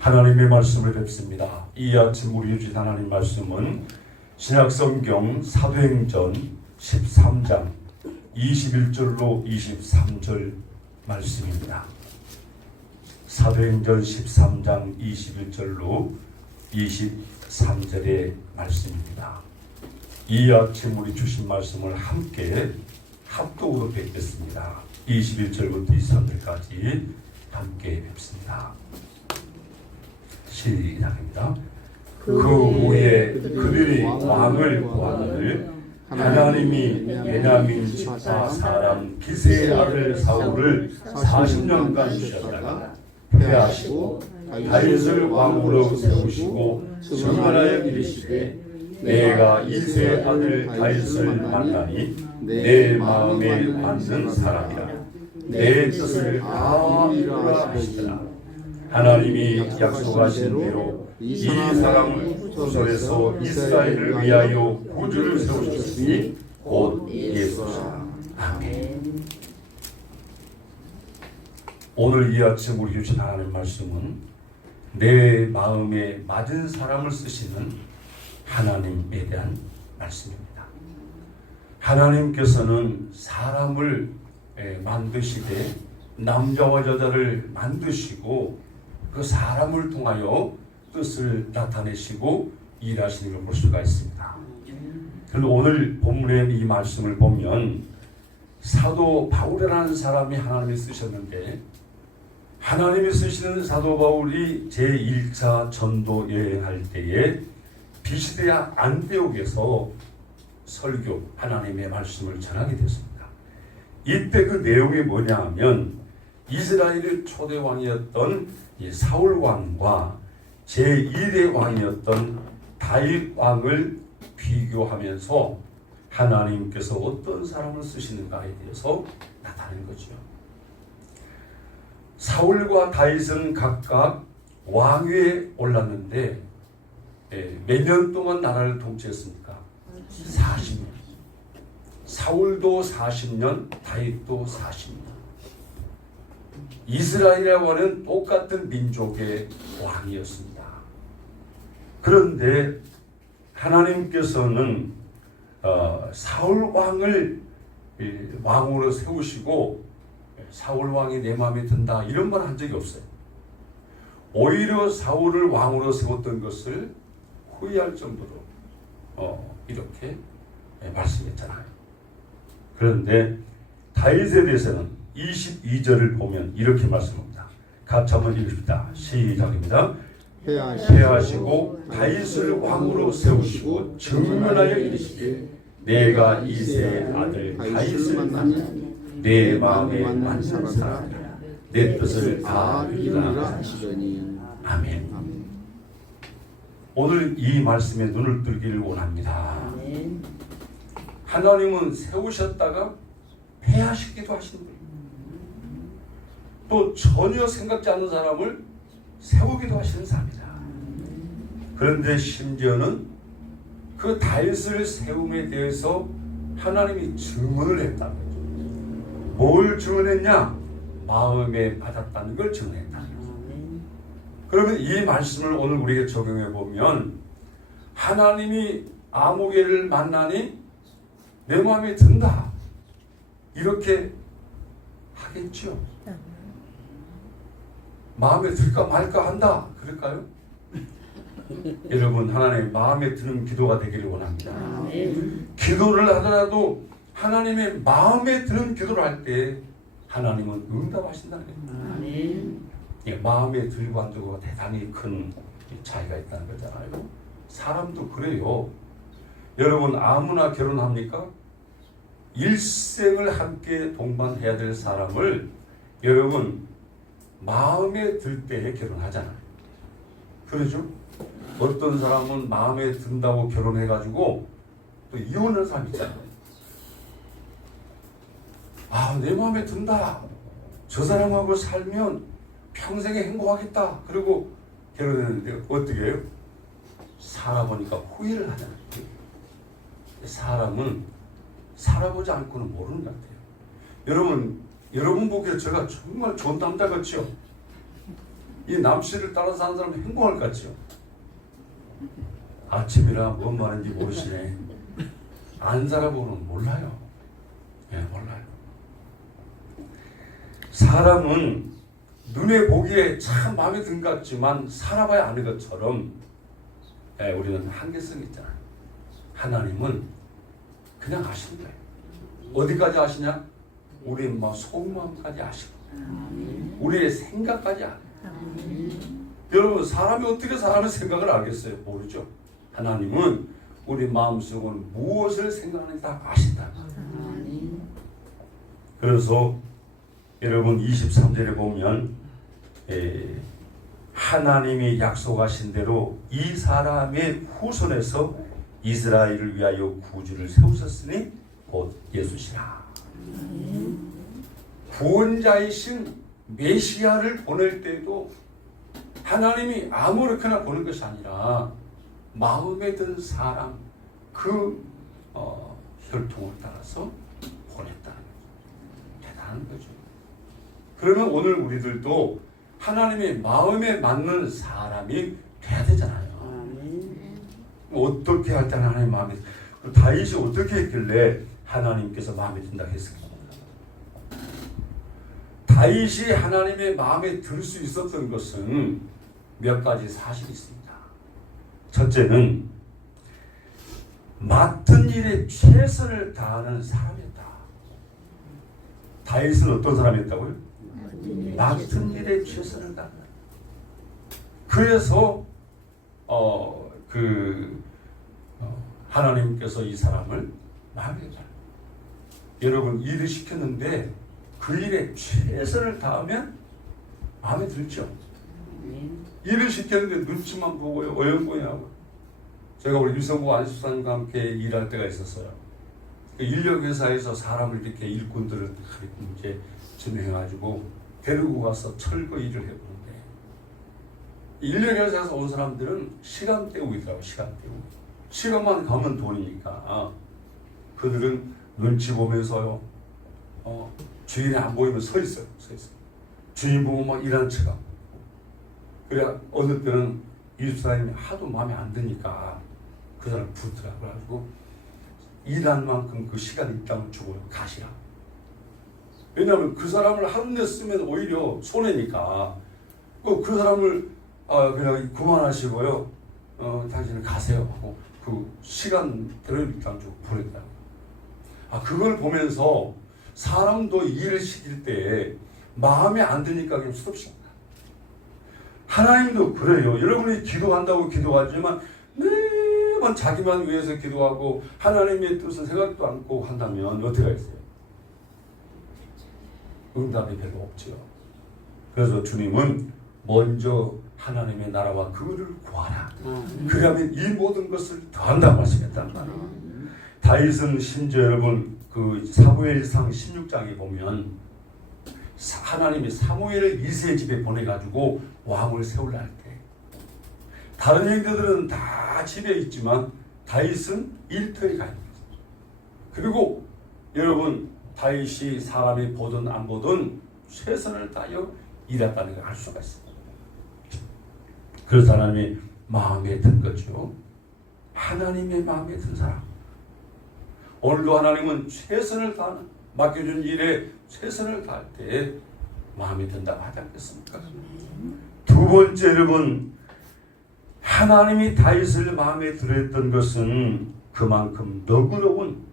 하나님의 말씀을 뵙습니다. 이 아침 우리 주신 하나님 말씀은 신약성경 사도행전 13장 21절로 23절 말씀입니다. 사도행전 13장 21절로 23절의 말씀입니다. 이 아침 우리 주신 말씀을 함께 합독으로 뵙겠습니다. 21절부터 23절까지 함께 뵙습니다. 시작입니다. 그 후에 그들이 왕을 구하거늘 하나님이 베냐민 지파 사람 기스의 아들 사울을 40년간 주셨다가 패하시고 다윗을 왕으로 세우시고 증언하여 이르시되 내가 이새의 아들 다윗을 만나니 내 마음에 맞는 사람이라 내 뜻을 다 이루라 하시더라. 하나님이 약속하신 대로 이 사람을 후손에서 이스라엘을 위하여 구주를 세우셨으니 곧 예수시라. 아멘. 오늘 이 아침 우리 주신 하나님 말씀은 내 마음에 맞은 사람을 쓰시는 하나님에 대한 말씀입니다. 하나님께서는 사람을 만드시되 남자와 여자를 만드시고 그 사람을 통하여 뜻을 나타내시고 일하시는 걸 볼 수가 있습니다. 그런데 오늘 본문의 이 말씀을 보면 사도 바울이라는 사람이 하나님이 쓰셨는데 하나님이 쓰시는 사도 바울이 제1차 전도 여행할 때에 비시드야 안디옥에서 설교 하나님의 말씀을 전하게 됐습니다. 이때 그 내용이 뭐냐 하면 이스라엘의 초대 왕이었던 사울 왕과 제1의 왕이었던 다윗 왕을 비교하면서 하나님께서 어떤 사람을 쓰시는가에 대해서 나타낸 거죠. 사울과 다윗은 각각 왕위에 올랐는데 몇 년 동안 나라를 통치했습니까? 40년. 사울도 40년, 다윗도 40년. 이스라엘과는 똑같은 민족의 왕이었습니다. 그런데 하나님께서는 사울 왕을 왕으로 세우시고 사울 왕이 내 마음에 든다 이런 말 한 적이 없어요. 오히려 사울을 왕으로 세웠던 것을 후회할 정도로 이렇게 말씀했잖아요. 그런데 다윗에 대해서는 22절을 보면 이렇게 말씀합니다. 같이 한번 읽읍시다. 시작입니다. 패하시고 다윗을 왕으로 세우시고 증언하여 이르시되 내가 이새의 아들 다윗을 만나니 내 마음에 맞는 사람이라 내 뜻을 다 이루라 하시더니 아멘. 오늘 이 말씀에 눈을 뜨기를 원합니다. 하나님은 세우셨다가 패하시기도 하시는 거예요. 또 전혀 생각지 않는 사람을 세우기도 하시는 사람이다. 그런데 심지어는 그 다윗을 세움에 대해서 하나님이 증언을 했다는 거죠. 뭘 증언했냐? 마음에 받았다는 걸 증언했다는 거죠. 그러면 이 말씀을 오늘 우리에게 적용해 보면 하나님이 아무개를 만나니 내 마음에 든다. 이렇게 하겠죠. 마음에 들까 말까 한다. 그럴까요? 여러분 하나님 마음에 드는 기도가 되기를 원합니다. 기도를 하더라도 하나님의 마음에 드는 기도를 할 때 하나님은 응답하신다는 겁니다. 마음에 들고 안 들고가 대단히 큰 차이가 있다는 거잖아요. 사람도 그래요. 여러분 아무나 결혼합니까? 일생을 함께 동반해야 될 사람을 여러분 마음에 들 때에 결혼하잖아요. 그러죠? 어떤 사람은 마음에 든다고 결혼해가지고 또 이혼한 사람 있잖아요. 내 마음에 든다. 저 사람하고 살면 평생에 행복하겠다. 그리고 결혼했는데 어떻게 해요? 살아보니까 후회를 하잖아요. 사람은 살아보지 않고는 모르는 것 같아요. 여러분 보기에 제가 정말 좋은 남자 같죠? 이 남씨를 따라 사는 사람은 행복할 것 같죠? 아침이라 뭔 말인지 모르시네. 안 살아보면 몰라요. 예, 몰라요. 사람은 눈에 보기에 참 마음에 든 것 같지만 살아봐야 아는 것처럼 우리는 한계성이 있잖아요. 하나님은 그냥 아시는 거예요. 어디까지 아시냐? 우리의 속마음까지 아시고 우리의 생각까지 알아요. 여러분, 사람이 어떻게 사람의 생각을 알겠어요? 모르죠. 하나님은 우리 마음속은 무엇을 생각하는지 다 아신다. 그래서 여러분 23절에 보면 하나님이 약속하신 대로 이 사람의 후손에서 이스라엘을 위하여 구주를 세우셨으니 곧 예수시라. 구원자이신 메시아를 보낼 때도 하나님이 아무렇게나 보는 것이 아니라 마음에 든 사람 그 혈통을 따라서 보냈다는 거죠. 대단한 거죠. 그러면 오늘 우리들도 하나님의 마음에 맞는 사람이 돼야 되잖아요. 어떻게 할 때 하나님 마음에 다윗이 어떻게 했길래 하나님께서 마음에 든다고 했습니까? 다윗이 하나님의 마음에 들 수 있었던 것은 몇 가지 사실이 있습니다. 첫째는 맡은 일에 최선을 다하는 사람이었다. 다윗은 어떤 사람이었다고요? 맡은 일에 최선을 다한다. 그래서 하나님께서 이 사람을 마음에 들어요. 여러분, 일을 시켰는데 그 일에 최선을 다하면 마음에 들죠. 일을 시켰는데 눈치만 보고요, 어영부영하고. 제가 우리 유성구 안수사님과 함께 일할 때가 있었어요. 인력회사에서 사람을 이렇게 일꾼들을 이제 진행해가지고 데리고 가서 철거 일을 해보는데, 인력회사에서 온 사람들은 시간 때우기더라고요. 시간 때우기. 시간만 가면 돈이니까 그들은 눈치 보면서요, 주인이 안 보이면 서 있어요. 주인 보면 막 일하는 척하고. 그래 어느 때는 이집사님이 하도 마음에 안 드니까 그 사람 부르더라고요. 그래가지고 일한 만큼 그 시간에 있다면 주고요. 가시라. 왜냐하면 그 사람을 한 대 쓰면 오히려 손해니까 그 사람을 그냥 그만하시고요. 당신은 가세요 하고 그 시간대로 일단 주고 보냈다고. 그걸 보면서 사람도 일을 시킬 때 마음에 안 드니까 그냥 수없이 하나님도 그래요. 여러분이 기도한다고 기도하지만 매번 자기만 위해서 기도하고 하나님의 뜻은 생각도 않고 한다면 어떻게 하겠어요? 응답이 별로 없죠. 그래서 주님은 먼저 하나님의 나라와 그를 구하라. 그러면 이 모든 것을 더한다고 말씀했단 말이에요. 다윗은 심지어 여러분 그 사무엘상 16장에 보면 하나님이 사무엘을 이새의 집에 보내가지고 왕을 세우려 할 때 다른 형제들은 다 집에 있지만 다윗은 일터에 가 있는 거죠. 그리고 여러분 다윗이 사람이 보든 안 보든 최선을 다하여 일했다는 걸 알 수가 있습니다. 그래서 하나님이 마음에 든 거죠. 하나님의 마음에 든 사람. 오늘도 하나님은 최선을 다하는 맡겨준 일에 최선을 다할 때 마음에 든다고 하지 않겠습니까? 두 번째 여러분, 하나님이 다윗을 마음에 들었던 것은 그만큼 너그러운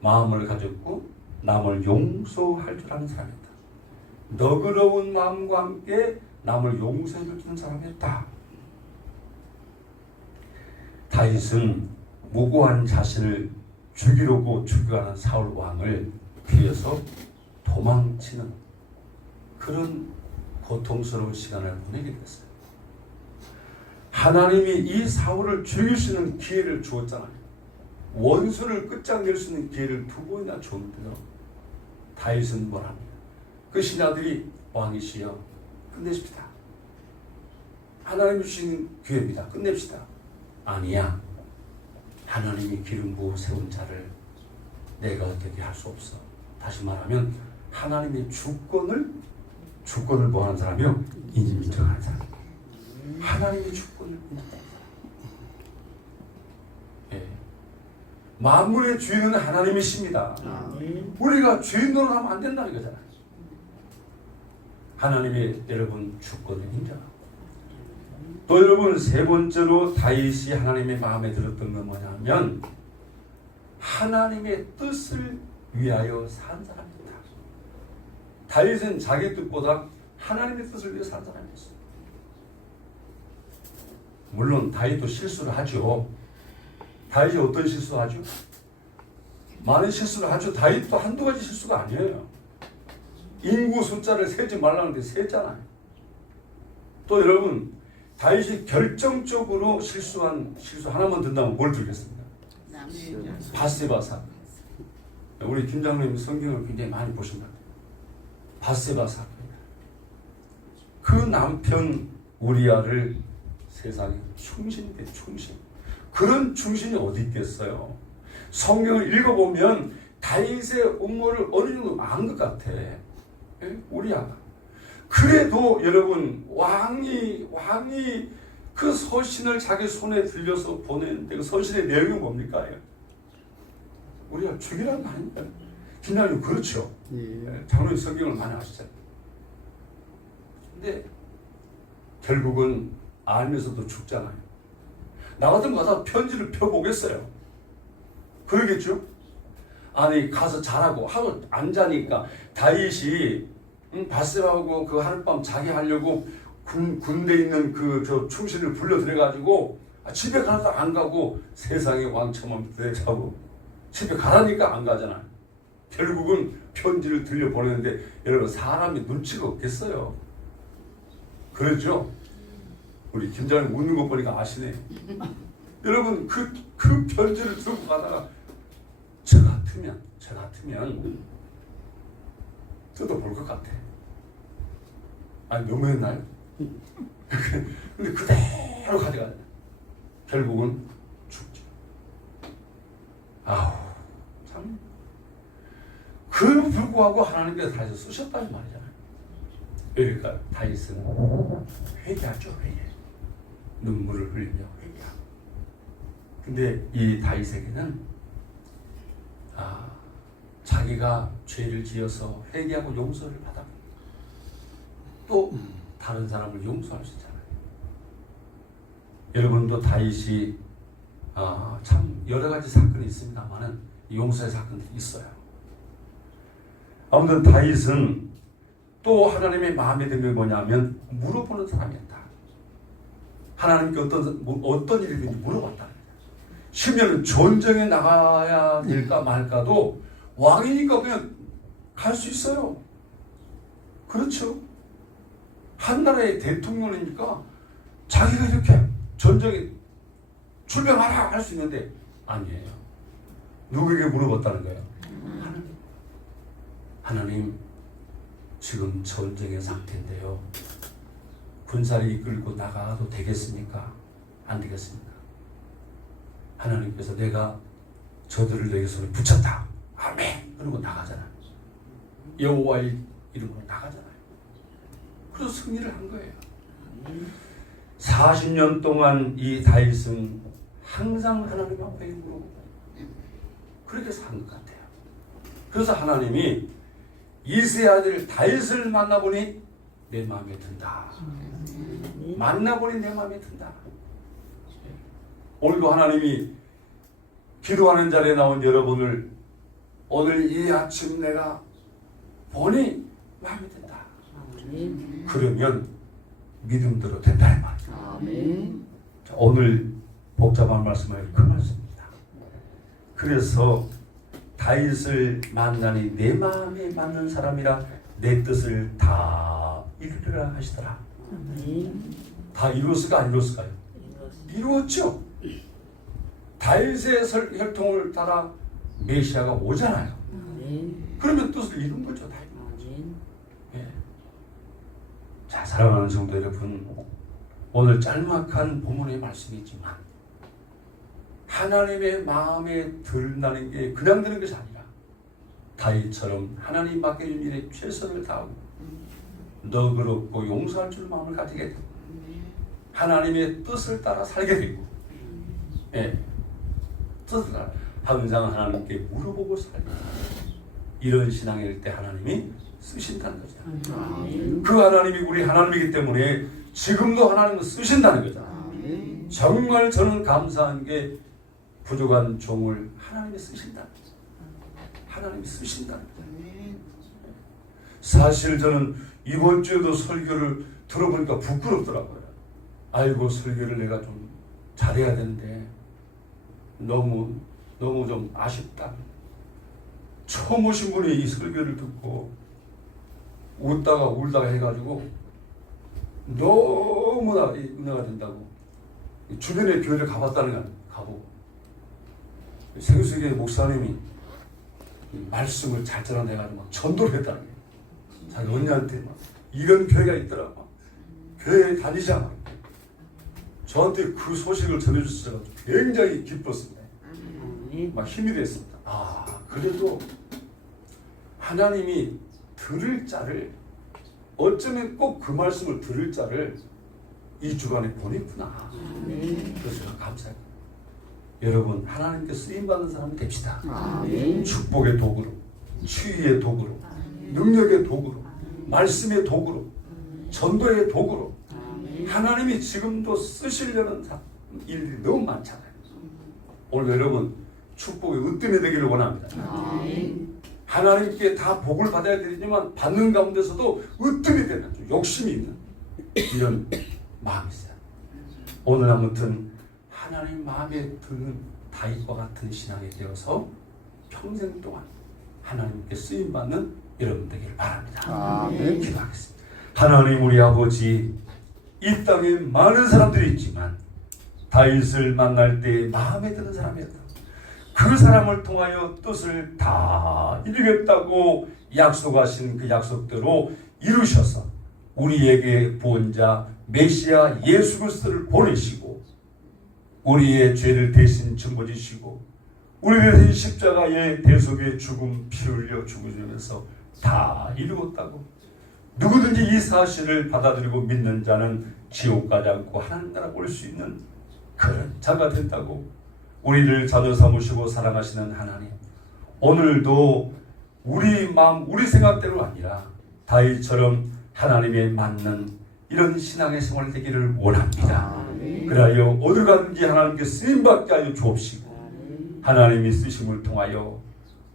마음을 가졌고 남을 용서할 줄 아는 사람이었다. 너그러운 마음과 함께 남을 용서해 줄 줄 아는 사람이었다. 다윗은 무고한 자신을 죽이려고 추격하는 사울 왕을 피해서 도망치는 그런 고통스러운 시간을 보내게 됐어요. 하나님이 이 사울을 죽일 수 있는 기회를 주었잖아요. 원수를 끝장낼 수 있는 기회를 두 번이나 줬는데요. 다윗은 뭐랍니까? 그 신하들이 왕이시여 끝내십시다. 하나님이 주신 기회입니다. 끝냅시다. 아니야. 하나님이 기름 부어 세운 자를 내가 어떻게 할 수 없어. 다시 말하면 하나님의 주권을 뭐하는 사람이요? 인정하는 사람. 하나님의 주권을 인정합니다. 예. 만물의 주인은 하나님이십니다. 우리가 주인 노릇하면 안 된다는 거잖아요. 하나님의 여러분 주권을 인정하고, 또 여러분 세 번째로 다윗이 하나님의 마음에 들었던 건 뭐냐면 하나님의 뜻을 위하여 산 사람입니다. 다윗은 자기 뜻보다 하나님의 뜻을 위해 산 사람이었어요. 물론 다윗도 실수를 하죠. 다윗이 어떤 실수를 하죠? 많은 실수를 하죠. 다윗도 한두 가지 실수가 아니에요. 인구 숫자를 세지 말라는데 세잖아요. 또 여러분 다윗이 결정적으로 실수한 실수 하나만 든다면 뭘 들겠습니까? 밧세바 사건. 우리 김장로님 성경을 굉장히 많이 보신다. 밧세바 사건. 그 남편 우리아를 세상에 충신인데 충신. 그런 충신이 어디 있겠어요? 성경을 읽어보면 다윗의 음모를 어느 정도 안 것 같아. 우리아가. 그래도 여러분 왕이 그 서신을 자기 손에 들려서 보내는데 그 서신의 내용이 뭡니까? 우리가 죽이라는 거 아닙니까? 김장님 그렇죠. 장로님 성경을 많이 아시잖아요. 근데 결국은 알면서도 죽잖아요. 나 같으면 가서 편지를 펴보겠어요. 그러겠죠? 아니 가서 자라고 하도 안 자니까 다윗이 밧세바하고 그 하룻밤 자기 하려고 군대에 있는 저 충신을 불러 들여가지고 집에 가서 안 가고 세상에 왕처럼 대자고 집에 가라니까 안 가잖아요. 결국은 편지를 들려 보내는데 여러분 사람이 눈치가 없겠어요. 그렇죠? 우리 김장님 웃는 거 보니까 아시네. 여러분 그 편지를 들고 가다가 저 같으면 뜯어볼 것 같아. 아니 너무했나요? 근데 그대로 가져가요. 결국은 죽죠. 아우 참. 그럼에도 불구하고 하나님께서 다윗을 쓰셨다는 말이잖아요. 그러니까 다윗은 회개하죠. 회개. 눈물을 흘리며 회개하고. 근데 이 다윗에게는 자기가 죄를 지어서 회개하고 용서를 받아 또 다른 사람을 용서할 수 있잖아요. 여러분도 다윗이 참 여러 가지 사건이 있습니다만은 용서의 사건들이 있어요. 아무튼 다윗은 또 하나님의 마음에 든 게 뭐냐면 물어보는 사람이었다. 하나님께 어떤 일이든지 물어봤다는 거예요. 심지어는 전쟁에 나가야 될까 말까도 왕이니까 그냥 갈 수 있어요. 그렇죠? 한 나라의 대통령이니까 자기가 이렇게 전쟁에 출병하라 할 수 있는데 아니에요. 누구에게 물어봤다는 거예요? 하나님 지금 전쟁의 상태인데요. 군사를 이끌고 나가도 되겠습니까? 안 되겠습니까? 하나님께서 내가 저들을 내게 손에 붙였다. 아멘. 그러고 나가잖아요. 여호와의 이름으로 나가잖아요. 그래서 승리를 한 거예요. 40년 동안 이 다윗은 항상 하나님 앞에 물어보고 그렇게 산 것 같아요. 그래서 하나님이 이새의 아들 다윗을 만나보니 내 마음에 든다. 만나보니 내 마음에 든다. 오늘도 하나님이 기도하는 자리에 나온 여러분을 오늘 이 아침 내가 보니 마음에 든다. 그러면 믿음대로 된다는 말이에요. 오늘 복잡한 말씀은 그 말씀입니다. 그래서 다윗을 만나니 내 마음에 맞는 사람이라 내 뜻을 다 이루리라 하시더라. 다 이루었을까 안 이루었을까요? 이루었죠. 다윗의 혈통을 따라 메시아가 오잖아요. 그러면 뜻을 이룬 거죠. 다윗. 예. 자, 사랑하는 성도 여러분, 오늘 짤막한 본문의 말씀이지만 하나님의 마음에 든다는 게 그냥 드는 것이 아니라 다윗처럼 하나님 맡겨준 일에 최선을 다하고 너그럽고 용서할 줄 마음을 가지게 되고 하나님의 뜻을 따라 살게 되고 예, 뜻을 따라 항상 하나님께 물어보고 살고 이런 신앙일 때 하나님이 쓰신다는 거죠. 그 하나님이 우리 하나님이기 때문에 지금도 하나님은 쓰신다는 거죠. 정말 저는 감사한 게 부족한 종을 하나님이 쓰신다는 거죠. 하나님이 쓰신다는 거죠. 사실 저는 이번 주에도 설교를 들어보니까 부끄럽더라고요. 아이고 설교를 내가 좀 잘해야 되는데 너무 좀 아쉽다. 처음 오신 분이 이 설교를 듣고 웃다가 울다가 해가지고 너무나 은혜가 된다고 주변에 교회를 가봤다는 건 가보고 생수계 목사님이 말씀을 잘 전해가지고 막 전도를 했다는 거예요. 자기 언니한테 막 이런 교회가 있더라고. 교회에 다니자. 저한테 그 소식을 전해주셔서 굉장히 기뻤습니다. 막 힘이 됐습니다. 그래도 하나님이 들을 자를 어쩌면 꼭 그 말씀을 들을 자를 이 주간에 보냈구나. 그래서 제가 감사해요. 여러분 하나님께 쓰임받는 사람이 됩시다. 축복의 도구로, 치유의 도구로, 능력의 도구로, 말씀의 도구로, 전도의 도구로 하나님이 지금도 쓰시려는 일들이 너무 많잖아요. 오늘 여러분 축복의 으뜸이 되기를 원합니다. 하나님께 다 복을 받아야 되지만 받는 가운데서도 으뜸이 되는 욕심이 있는 이런 마음이 있어요. 오늘 아무튼 하나님 마음에 드는 다윗과 같은 신앙이 되어서 평생 동안 하나님께 쓰임받는 여러분 되기를 바랍니다. 기도하겠습니다. 하나님 우리 아버지, 이 땅에 많은 사람들이 있지만 다윗을 만날 때 마음에 드는 사람이었다. 그 사람을 통하여 뜻을 다 이루겠다고 약속하신 그 약속대로 이루셔서 우리에게 구원자 메시아 예수 그리스도를 보내시고 우리의 죄를 대신 짊어지시고 우리 대신 십자가의 대속의 죽음 피 흘려 죽으시면서 다 이루었다고. 누구든지 이 사실을 받아들이고 믿는 자는 지옥 가지 않고 하나님 나라 올 수 있는 그런 자가 된다고. 우리를 자녀 삼으시고 사랑하시는 하나님, 오늘도 우리 마음 우리 생각대로 아니라 다윗처럼 하나님에 맞는 이런 신앙의 생활 되기를 원합니다. 그리하여 어디 가든지 하나님께 쓰임받게 하여 주옵시고 하나님이 쓰심을 통하여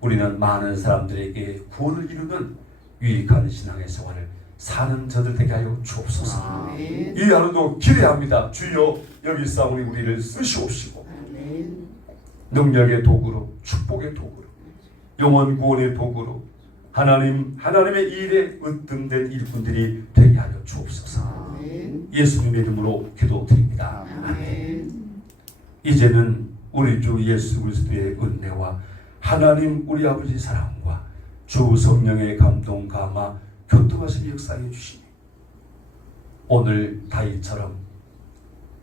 우리는 많은 사람들에게 구원을 이루는 유익한 신앙의 생활을 사는 저들 되게 하여 주옵소서. 이 하루도 기대합니다. 주여 여기 싸우니 우리를 쓰시옵시고 능력의 도구로, 축복의 도구로, 영원 구원의 도구로 하나님의 일에 으뜸된 일꾼들이 되게 하여 주옵소서. 예수님의 이름으로 기도드립니다. 아멘. 이제는 우리 주 예수 그리스도의 은혜와 하나님 우리 아버지 사랑과 주 성령의 감동 감화 교통하신 역사해 주시니 오늘 다윗처럼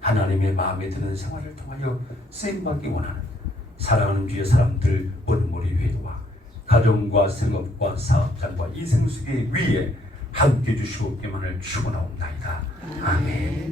하나님의 마음에 드는 생활을 통하여 쓰임받기 원하는 사랑하는 주의 사람들 원몰이 회와 가정과 생업과 사업장과 이 생수계 위에 함께 주시옵기만을 축원하옵나이다. 아멘.